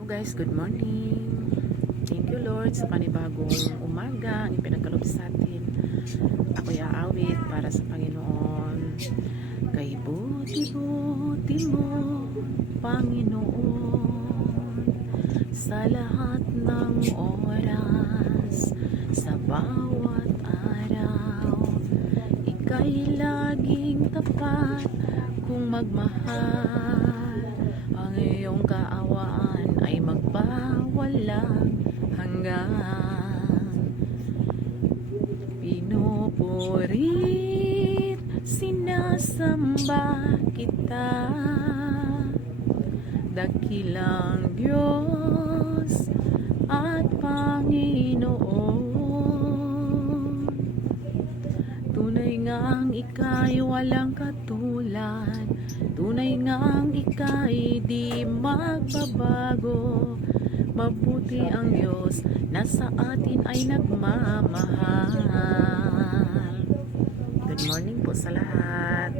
Hello guys, good morning. Thank you Lord sa panibagong umaga ang ipinagkaloob sa atin. Ako'y aawit para sa Panginoon. Kay buti-buti mo, Panginoon, sa lahat ng oras, sa bawat araw, ika'y laging tapat kung magmahal. Ang iyong kaawaan ay magpawalang hanggan. Pinupurit, sinasamba kita, dakilang Diyos at Panginoon. Tunay ngang ika'y walang katulad, tunay ngang ika'y di magbabago. Mabuti ang Diyos na sa atin ay nagmamahal. Good morning po sa lahat.